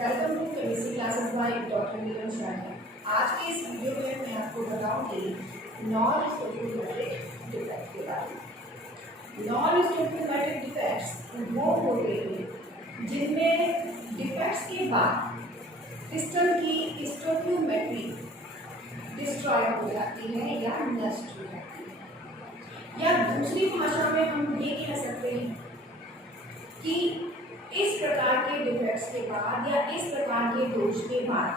Welcome to chemistry classes by doctor Neelam Sharma. आज के इस वीडियो में मैं आपको बताऊंगी नॉन स्टोइकियोमेट्रिक डिफेक्ट के बारे में। नॉन स्टोइकियोमेट्रिक डिफेक्ट्स वो होते हैं जिनमें डिफेक्ट्स के बाद क्रिस्टल की स्टोइकियोमेट्री डिस्ट्रॉय हो जाती है या नष्ट हो जाती है, या दूसरी भाषा में हम ये कह सकते हैं कि इस प्रकार के डिफेक्ट्स के बाद या इस प्रकार के दोष के बाद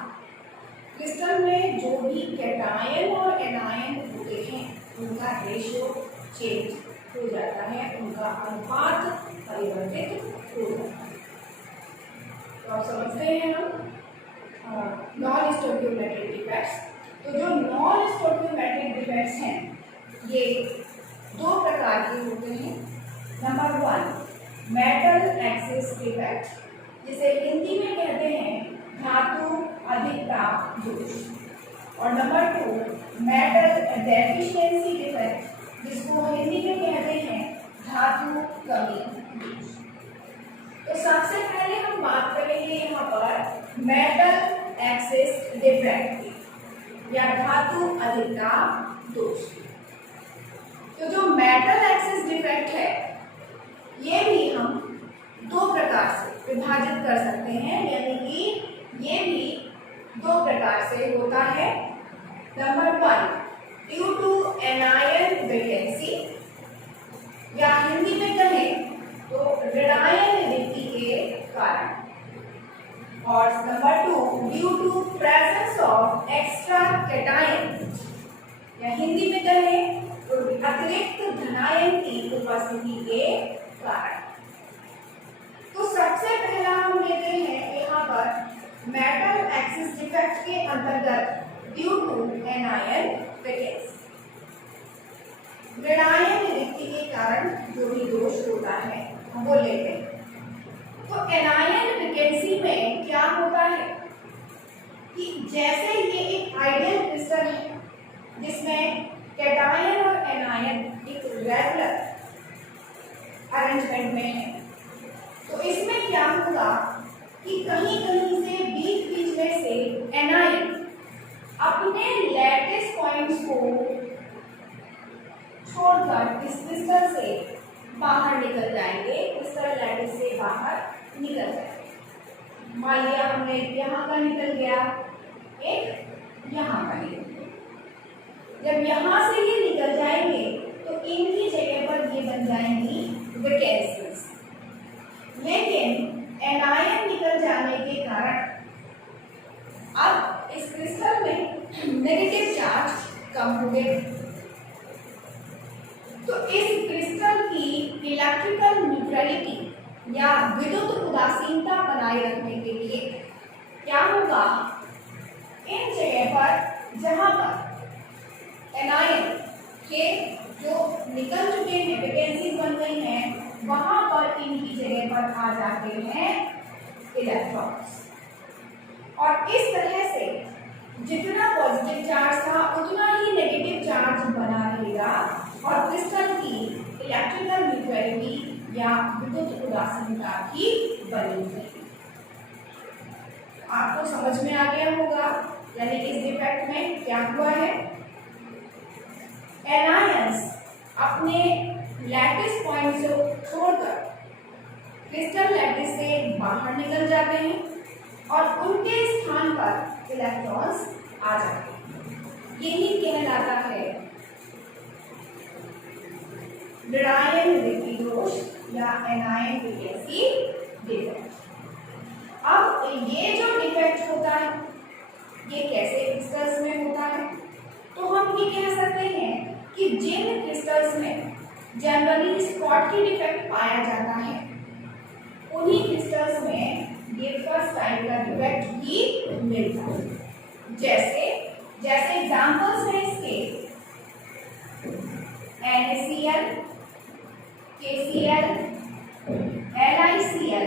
क्रिस्टल में जो भी कैटायन और एनायन होते हैं उनका रेशियो चेंज हो जाता है, उनका अनुपात परिवर्तित हो जाता है। तो आप समझते हैं हम नॉन स्टोइकियोमेट्रिक डिफेक्ट्स। तो जो नॉन स्टोइकियोमेट्रिक डिफेक्ट्स हैं ये दो प्रकार के होते हैं। नंबर 1 मेटल एक्सिस डिफेक्ट, जिसे हिंदी में कहते हैं धातु अधिकता दोष, और नंबर 2 मेटल डेफिशिएंसी डिफेक्ट, जिसको हिंदी में कहते हैं धातु कमी दोष। तो सबसे पहले हम बात करेंगे यहाँ पर मेटल एक्सिस डिफेक्ट की या धातु अधिकता दोष। तो जो मेटल एक्सिस डिफेक्ट है ये भी हम दो प्रकार से विभाजित कर सकते हैं, यानी कि ये भी दो प्रकार से होता है। Number 1 due to anion vacancy, या हिंदी में कहें तो ऋणायन रिक्ति के कारण, और number 2 due to presence of extra cation, या हिंदी में कहें तो अतिरिक्त धनायन की उपस्थिति के कारण। तो सबसे पहला हम लेते हैं यहाँ पर मेटल एक्सिस डिफेक्ट के अंतर्गत ड्यू टू एनायन वैकेंसी, ऋणायन रिक्ति के कारण जो भी दोष होता है हम वो लेते हैं। तो एनायन वैकेंसी में क्या होता है कि जैसे ये एक आइडियल क्रिस्टल है जिसमें कैटायन और एनायन एक रेगुलर अरेंजमेंट में है, तो इसमें क्या होगा कि कहीं कहीं से बीच में से एनायन अपने लैटिस पॉइंट्स को छोड़कर इस क्रिस्टल से बाहर निकल जाएंगे, क्रिस्टल लैटिस से बाहर निकल जाएंगे। मान लिया हमने यहाँ का निकल गया, एक यहाँ का निकल गया। जब यहाँ से ये निकल जाएंगे तो इनकी जगह पर ये बन जाएंगी वैकेंसीज। लेकिन एनायन निकल जाने के कारण अब इस क्रिस्टल में नेगेटिव चार्ज कम हो गए। तो इस क्रिस्टल की इलेक्ट्रिकल न्यूट्रलिटी या विद्युत उदासीनता बनाए रखने के लिए क्या होगा, इन जगह पर जहां पर एनायन के जो निकल चुके हैं वैकेंसीज बन गई हैं, वहां पर इनकी जगह पर आ जाते हैं इलेक्ट्रॉन्स, और इस तरह से जितना पॉजिटिव चार्ज था उतना ही नेगेटिव चार्ज बना रहेगा और क्रिस्टल की इलेक्ट्रिकल न्यूट्रलिटी या विद्युत उदासीनता भी बनी रहेगी। आपको समझ में आ गया होगा, यानी इस डिफेक्ट में क्या हुआ है, एनायंस अपने लैटिस पॉइंट से छोड़कर क्रिस्टल लैटिस से बाहर निकल जाते हैं और उनके स्थान पर इलेक्ट्रॉन्स आ जाते हैं। यही कहलाता है ऋणायन रिक्ति दोष या एनायन वैकेंसी डिफेक्ट। अब ये जो डिफेक्ट होता है ये कैसे क्रिस्टल्स में होता है, तो हम ये कह सकते हैं कि जिन क्रिस्टल्स में जनरली स्पॉट की डिफेक्ट पाया जाता है उन्हीं क्रिस्टल्स में ये फर्स्ट टाइप का डिफेक्ट ही मिलता है। जैसे एग्जांपल्स हैं इसके NaCl, KCl, NiCl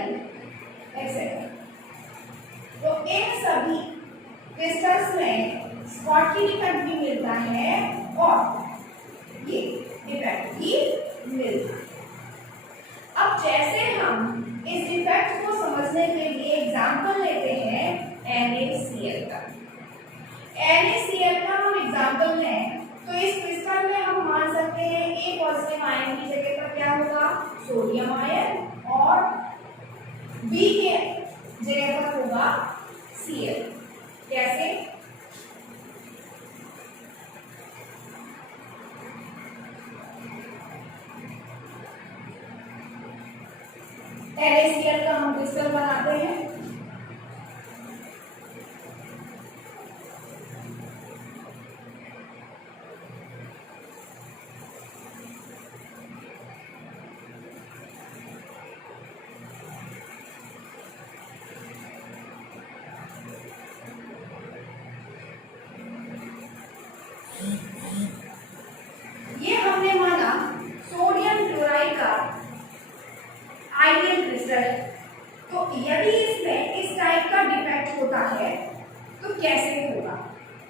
एक्सेट्रा। तो इन सभी क्रिस्टल्स में स्पॉट की डिफेक्ट भी मिलता है और ये डिफेक्ट भी मिलता है। अब जैसे हम इस डिफेक्ट को समझने के लिए एग्जांपल लेते हैं और बी के जगह पर होगा Cl। कैसे? NaCl का हम क्रिस्टल बनाते हैं। ये हमने माना सोडियम क्लोराइड का आइडियल क्रिस्टल है। तो यदि इसमें इस टाइप का डिफेक्ट होता है तो कैसे होगा,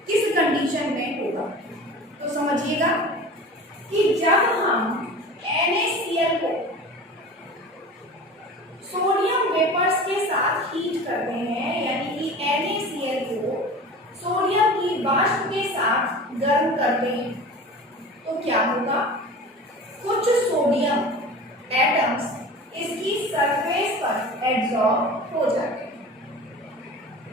किस कंडीशन में होगा? तो समझिएगा कि जब हम NaCl को सोडियम वेपर्स के साथ हीट करते हैं, यानी कि NaCl को सोडियम की वाष्प के साथ गर्म करते हैं, तो क्या होगा? कुछ सोडियम एटम्स इसकी सरफेस पर एब्जॉर्ब हो जाते हैं,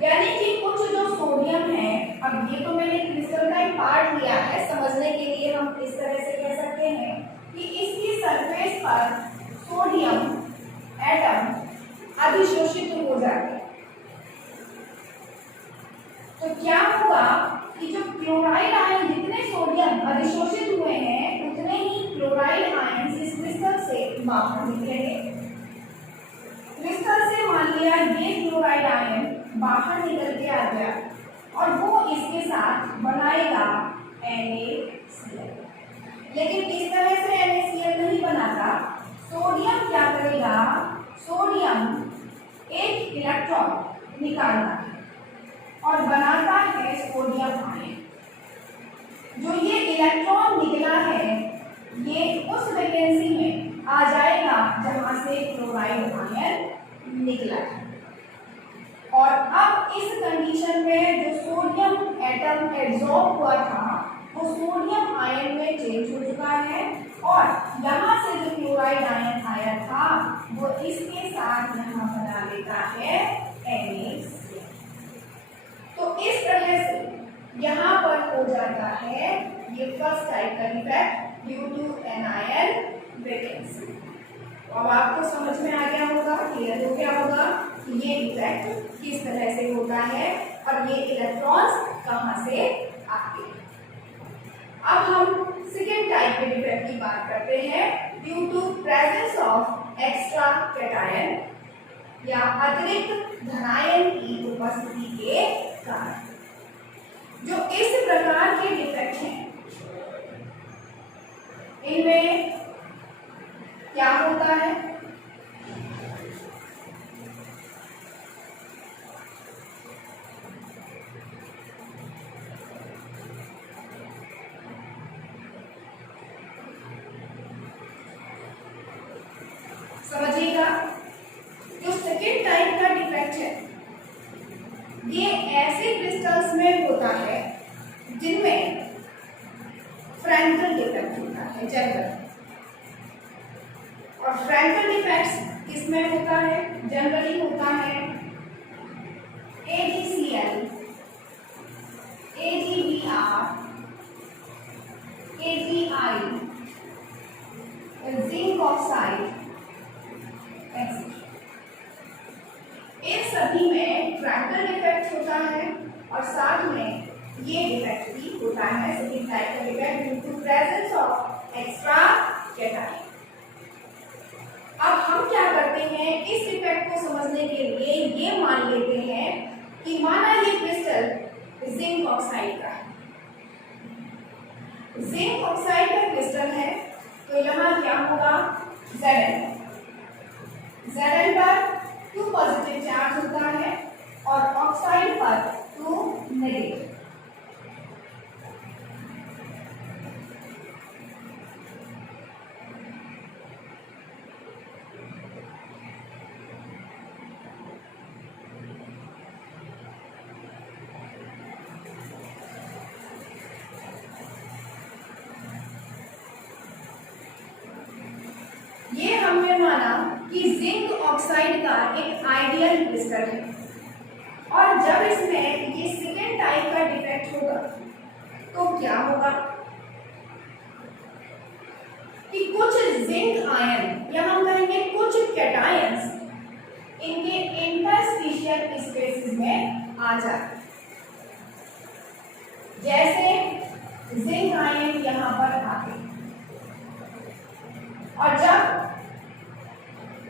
यानी कि कुछ जो सोडियम है, अब ये तो मैंने क्रिस्टल का एक पार्ट लिया है, समझने के लिए हम इस तरह से कह सकते हैं कि इसकी सरफेस पर सोडियम एटम अधिशोषित हो जाते हैं। तो क्या होगा कि जो क्लोराइड आयन, जितने सोडियम अधिशोषित हुए हैं उतने ही क्लोराइड आयन इस क्रिस्टल से बाहर निकलेंगे। क्रिस्टल से मान लिया ये क्लोराइड आयन बाहर निकल के आ गया और वो इसके साथ बनाएगा NaCl। लेकिन इस तरह से NaCl नहीं बनाता। सोडियम क्या करेगा? सोडियम एक इलेक्ट्रॉन निकालता है और बनाता है सोडियम आयन। जो ये इलेक्ट्रॉन निकला है ये उस वैकेंसी में आ जाएगा जहां से क्लोराइड आयन निकला है। और अब इस कंडीशन में जो सोडियम एटम एब्जॉर्ब हुआ था वो सोडियम आयन में चेंज हो चुका है और यहाँ से जो क्लोराइड आयन आया था वो इसके साथ यहाँ बना लेता है NaCl। तो इस तरह से यहाँ पर हो जाता है ये फर्स्ट टाइप का defect due to anion vacancy. अब आपको समझ में आ गया होगा, क्लियर हो गया होगा कि ये डिफेक्ट किस तरह से होता है और ये इलेक्ट्रॉन्स कहाँ से आते हैं। अब हम सेकेंड टाइप के डिफेक्ट की बात करते हैं, due to presence of extra cation या अतिरिक्त धनायन की उपस्थिति के कारण। जो इस प्रकार के डिफेक्ट हैं इनमें क्या होता है? समझिएगा, जो सेकेंड टाइप का डिफेक्ट है ये ऐसे क्रिस्टल्स में होता है जिनमें फ्रैंकल डिफेक्ट होता है जनरल। और फ्रैंकल डिफेक्ट्स किसमें होता है? जनरली होता है AgCl, AgBr, AgI, zinc oxide, इन सभी में फ्रैंकल डिफेक्ट होता है और साथ में ये डिफेक्ट भी होता है, सेकेंड टाइप का defect due to presence of extra cation. अब हम क्या करते हैं, इस डिफेक्ट को समझने के लिए ये मान लेते हैं कि माना ये क्रिस्टल जिंक ऑक्साइड का है, जिंक ऑक्साइड का क्रिस्टल है, तो यहाँ क्या होगा? Zn पर 2 पॉजिटिव चार्ज होता है और ऑक्साइड पर 2 नेगेटिव। ये हमने माना कि जिंक ऑक्साइड का एक आइडियल क्रिस्टल है, और जब इसमें ये सेकेंड टाइप का डिफेक्ट होगा तो क्या होगा कि कुछ जिंक आयन या हम कहेंगे कुछ कैटायंस इनके इंटरस्टिशियल स्पेसेस में आ जाते हैं। जैसे जिंक आयन यहाँ पर आते हैं, और जब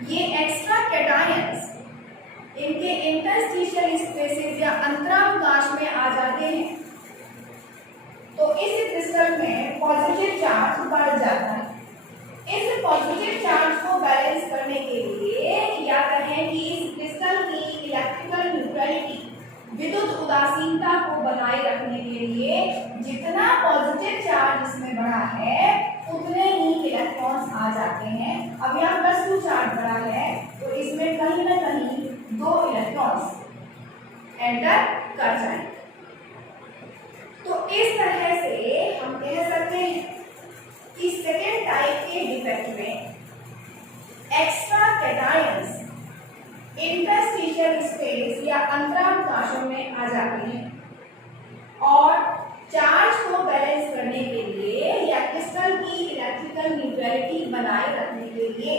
ये एक्स्ट्रा कैटायंस इनके इंटरस्टिशियल स्पेसेस या अंतरावकाश में आ जाते हैं तो इस क्रिस्टल में पॉजिटिव चार्ज बढ़ जाता है। इस पॉजिटिव चार्ज को बैलेंस करने के लिए या कहें कि इस क्रिस्टल की इलेक्ट्रिकल न्यूट्रलिटी विद्युत उदासीनता को बनाए रखने के लिए जितना पॉजिटिव चार्ज इसमें बढ़ा है उतने ही इलेक्ट्रॉन्स आ जाते हैं। अब यहाँ +2 चार्ज बढ़ा है तो इसमें कहीं ना कहीं 2 इलेक्ट्रॉन्स एंटर कर जाएंगे। तो इस तरह से हम कह सकते हैं कि सेकेंड टाइप के डिफेक्ट में एक्स्ट्रा कैटायंस इंटरस्टिशियल स्पेस या अंतरावकाशों में आ जाते हैं, और चार्ज को बैलेंस करने के लिए या क्रिस्टल की इलेक्ट्रिकल न्यूट्रलिटी बनाए रखने के लिए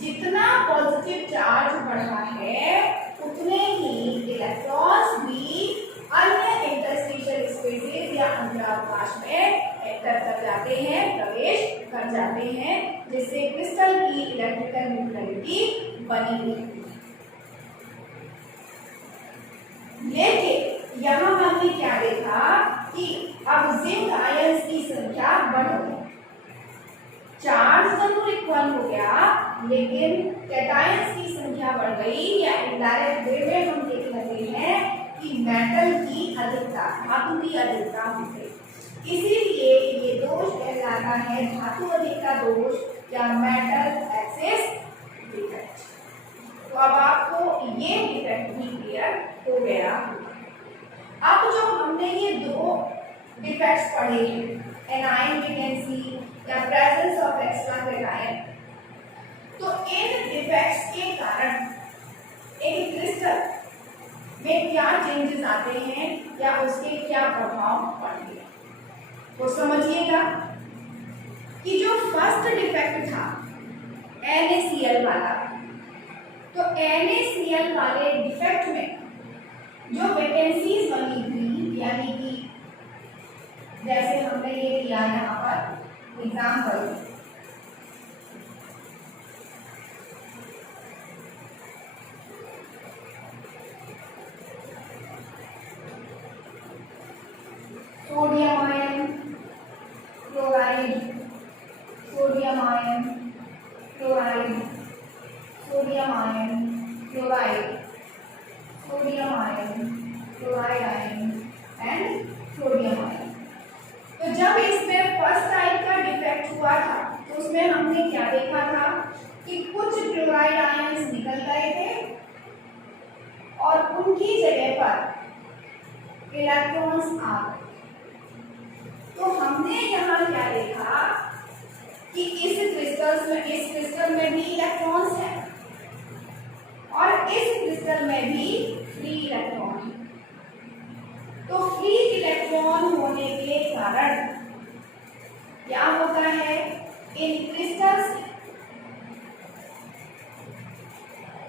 जितना पॉजिटिव चार्ज बढ़ा है उतने ही इलेक्ट्रॉन्स भी अन्य इंटरस्टिशियल स्पेसेस या अंतरावकाश में एंटर कर जाते हैं, प्रवेश कर जाते हैं, जिससे क्रिस्टल की इलेक्ट्रिकल न्यूट्रलिटी बनी रहती है। लेकिन यहाँ हमने क्या देखा कि अब जिंक आयंस की संख्या बढ़ गई, चार्ज जरूर इक्वल हो गया लेकिन कैटायंस की संख्या बढ़ गई, या इनडायरेक्ट वे में हम देख रहे हैं कि मेटल की अधिकता, धातु की अधिकता हो गई। इसीलिए ये दोष कहलाता है धातु अधिकता दोष या मेटल एक्सेस डिफेक्ट। तो अब आपको ये डिफेक्ट भी क्लियर हो गया। अब जो हमने ये 2 डिफेक्ट्स पढ़े हैं, एनायन वेकेंसी या प्रेजेंस ऑफ एक्स्ट्रा कैटायन, तो इन डिफेक्ट्स के कारण एक क्रिस्टल में क्या चेंजेस आते हैं या उसके क्या प्रभाव पड़ते हैं। तो समझिएगा कि जो फर्स्ट डिफेक्ट था NaCl वाला, तो NaCl वाले डिफेक्ट में जो वैकेंसीज बनी थी, यानी कि जैसे हमने ये किया यहाँ पर example, sodium ion chloride, sodium ion chloride, sodium ion chloride, sodium ion chloride ion and sodium ion. तो जब इसमें फर्स्ट टाइप का डिफेक्ट हुआ था तो उसमें हमने क्या देखा था कि कुछ क्लोराइड आयन्स निकल गए थे और उनकी जगह पर इलेक्ट्रॉन्स आ गए। तो हमने यहाँ क्या देखा कि इस क्रिस्टल में भी इलेक्ट्रॉन्स हैं और इस क्रिस्टल में भी फ्री इलेक्ट्रॉन है। तो फ्री इलेक्ट्रॉन होने के कारण क्या होता है, इन क्रिस्टल्स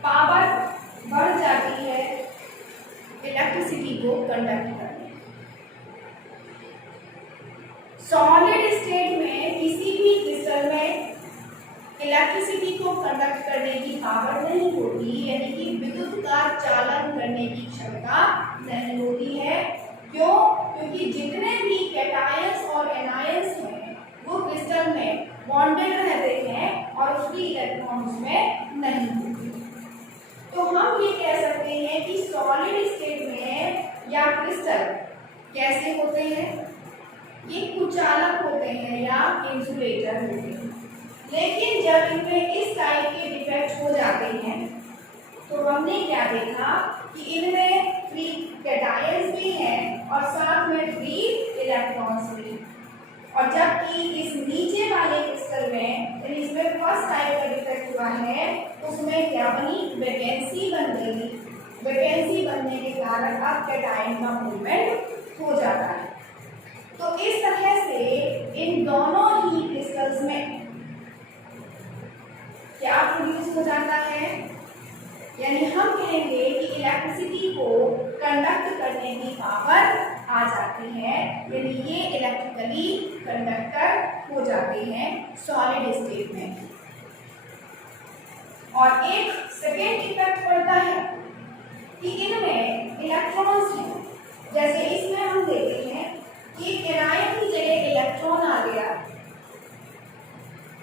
पावर बढ़ जाती है इलेक्ट्रिसिटी को कंडक्ट करने। सॉलिड स्टेट में किसी भी क्रिस्टल में इलेक्ट्रिसिटी को कंडक्ट करने की पावर नहीं होती, यानी कि विद्युत का चालन करने की क्षमता नहीं होती है। क्यों? क्योंकि जितने भी कैटायंस और एनायंस हैं वो क्रिस्टल में बॉन्डेड रहते हैं और फ्री इलेक्ट्रॉन उसमें नहीं होते। तो हम ये कह सकते हैं कि सॉलिड स्टेट में या क्रिस्टल कैसे होते हैं, ये कुचालक होते हैं या इंसुलेटर होते हैं। लेकिन जब इनमें इस टाइप के डिफेक्ट हो जाते हैं तो हमने क्या देखा कि इनमें फ्री कैटायंस भी हैं और साथ में फ्री इलेक्ट्रॉन्स भी। और और जबकि इस नीचे वाले क्रिस्टल में इसमें फर्स्ट टाइप का डिफेक्ट हुआ है, उसमें क्या बनी, वैकेंसी बन गई। वैकेंसी बनने के कारण अब कैटायन का मूवमेंट हो जाता है। तो इस तरह से इन दोनों ही क्रिस्टल्स में क्या प्रोड्यूस हो जाता है, यानी हम कहेंगे कि इलेक्ट्रिसिटी को कंडक्ट करने की पावर आ जाती है, यानी ये इलेक्ट्रिकली कंडक्टर हो जाते हैं सॉलिड स्टेट में। और एक सेकेंड इफेक्ट पड़ता है कि इनमें इलेक्ट्रॉन्स हैं। जैसे इसमें हम देखते हैं कि कैटायन की जगह इलेक्ट्रॉन आ गया।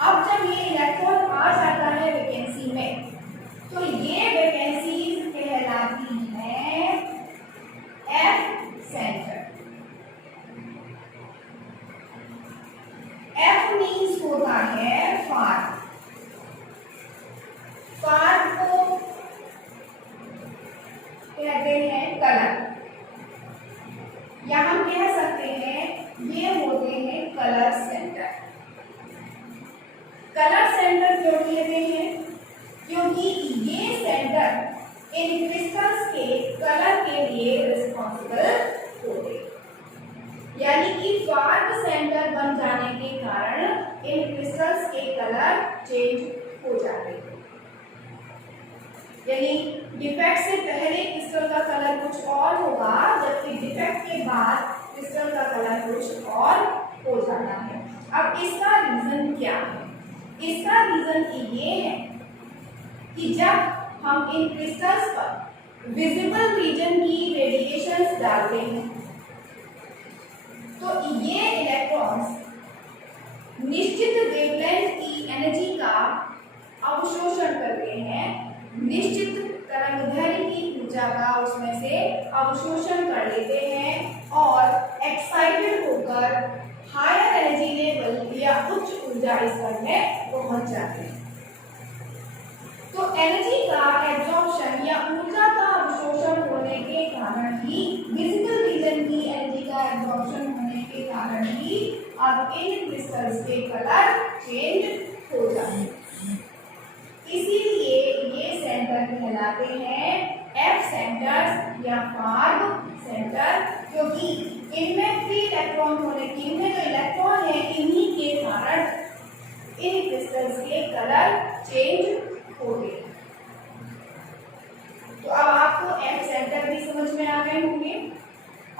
अब जब ये इलेक्ट्रॉन आ जाता है वैकेंसी में, तो ये वैकेंसीज कहलाती हैं एफ सेंटर। एफ मीन्स होता है फार। फार को कहते हैं कलर, या हम कह सकते हैं ये होते हैं कलर सेंटर। कलर सेंटर क्यों कहते हैं, क्योंकि ये सेंटर इन क्रिस्टल्स के कलर के लिए रिस्पॉन्सिबल होते, यानी कि फार सेंटर बन जाने के कारण इन क्रिस्टल्स के कलर चेंज हो जाते हैं। यानी डिफेक्ट से पहले क्रिस्टल का कलर कुछ और होगा, जबकि डिफेक्ट के बाद क्रिस्टल का कलर कुछ और हो जाता है। अब इसका रीजन क्या है, इसका रीजन ये है कि जब हम इन क्रिस्टल्स पर विजिबल रीजन की रेडिएशंस डालते हैं, तो ये इलेक्ट्रॉन्स निश्चित वेवलेंथ की एनर्जी का अवशोषण करते हैं, निश्चित तरंगदैर्घ्य की ऊर्जा का उसमें से अवशोषण कर लेते हैं और एक्साइटेड होकर हायर एनर्जी लेवल या उच्च ऊर्जा स्तर में पहुंच जाते हैं। तो एनर्जी का एब्जॉर्प्शन या ऊर्जा का अवशोषण होने के कारण ही, विजिबल रीजन की एनर्जी का एब्जॉर्प्शन होने के कारण ही अब इन क्रिस्टल्स के कलर चेंज हो जाते हैं। इसीलिए ये सेंटर कहलाते हैं एफ सेंटर्स या फार सेंटर, क्योंकि इनमें फ्री इलेक्ट्रॉन होने की, इनमें जो इलेक्ट्रॉन है इन्हीं के कारण इन क्रिस्टल्स के कलर चेंज होते हैं। तो अब आपको एफ सेंटर भी समझ में आ गए होंगे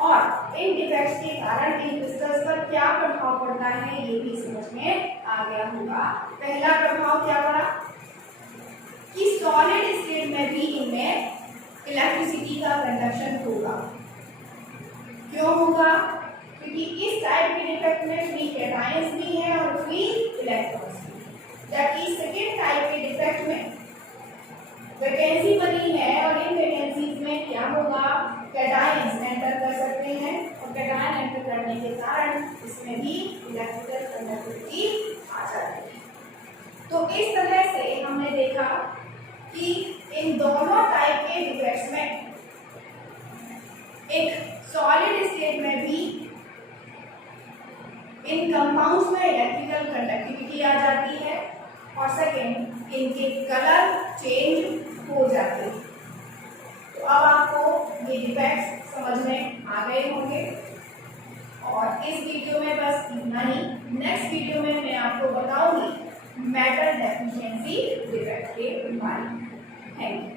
और इन डिफेक्ट्स के कारण इन क्रिस्टल्स पर क्या प्रभाव पड़ता है ये भी समझ में आ गया होगा। पहला प्रभाव क्या पड़ा कि सॉलिड स्टेट में भी इनमें इलेक्ट्रिसिटी का कंडक्शन होगा। क्यों होगा, क्योंकि इस टाइप के डिफेक्ट में फ्री कैटायंस भी है और फ्री इलेक्ट्रॉन्स भी, जबकि सेकेंड टाइप के डिफेक्ट में वैकेंसी बनी है और इन वैकेंसीज में क्या होगा, कैटायंस एंटर कर सकते हैं और कैटायन एंटर करने के कारण इसमें भी इलेक्ट्रिकल कंडक्टिविटी आ जाती है। तो इस तरह से हमने देखा कि इन दोनों टाइप के डिफेक्ट्स में एक सॉलिड स्टेट में भी इन कंपाउंड्स में इलेक्ट्रिकल कंडक्टिविटी आ जाती है और सेकेंड इनके कलर चेंज हो जाते हैं। तो अब आपको ये डिफेक्ट्स समझ में आ गए होंगे और इस वीडियो में बस इतना ही। नेक्स्ट वीडियो में मैं आपको बताऊंगी मेटल डेफिशिएंसी डिफेक्ट के बारे में। Thank you.